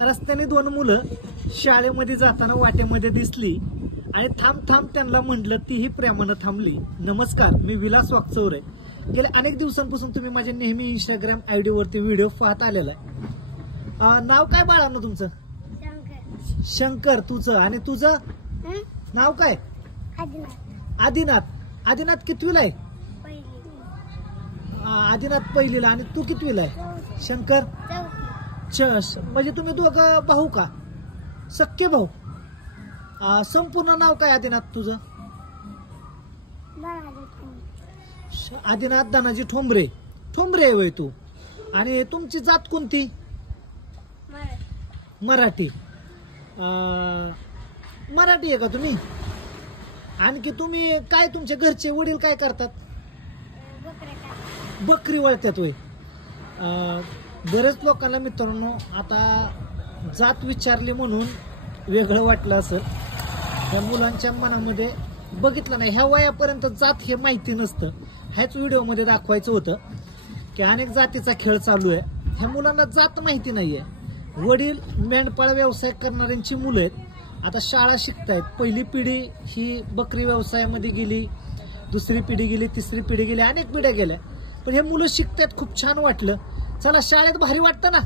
रस्त्याने 2 मुलं शाळेमध्ये जाताना वाटेमध्ये दिसली आणि थांब थांब त्यांना म्हटलं, तीही प्रेमानं थांबली. नमस्कार, मी विलास वाकचौरे. गेल्या अनेक दिवसांपासून तुम्ही माझ्या नेहमी इंस्टाग्राम आयडी वरती व्हिडिओ पाहत आलेला आहे. नाव काय बाळांनो तुमचं? शंकर. तुझं आणि तुझं नाव काय? आदिनाथ. आदिनाथ कितवीला आहे? आदिनाथ पहिलीला. आणि तू कितवीला आहे? शंकर म्हणजे तुम्ही दोघं भाऊ का? सख्खे भाऊ. संपूर्ण नाव काय आदिनाथ तुझं? आदिनाथ धनाजी ठोंबरे. ठोंबरे आहे वय तू. आणि तुमची जात कोणती? मराठी. मराठी आहे का तुम्ही? आणखी तुम्ही काय, तुमच्या घरचे वडील काय करतात? बकरी वळतात वय. बरेच लोकांना मित्रांनो आता जात विचारली म्हणून वेगळं वाटलं असेल. त्या मुलांच्या मनामध्ये बघितलं नाही, ह्या वयापर्यंत जात हे माहिती नसतं. ह्याच व्हिडिओमध्ये दाखवायचं होतं की अनेक जातीचा खेळ चालू आहे. ह्या मुलांना जात माहिती नाहीये. वडील मेंढपाळ व्यवसाय करणाऱ्यांची मुलं आहेत. आता शाळा शिकतायत. पहिली पिढी ही बकरी व्यवसायामध्ये गेली, दुसरी पिढी गेली, तिसरी पिढी गेली, अनेक पिढ्या गेल्या. पण हे मुलं शिकतायत, खूप छान वाटलं. चला, शाळेत भारी वाटतं ना.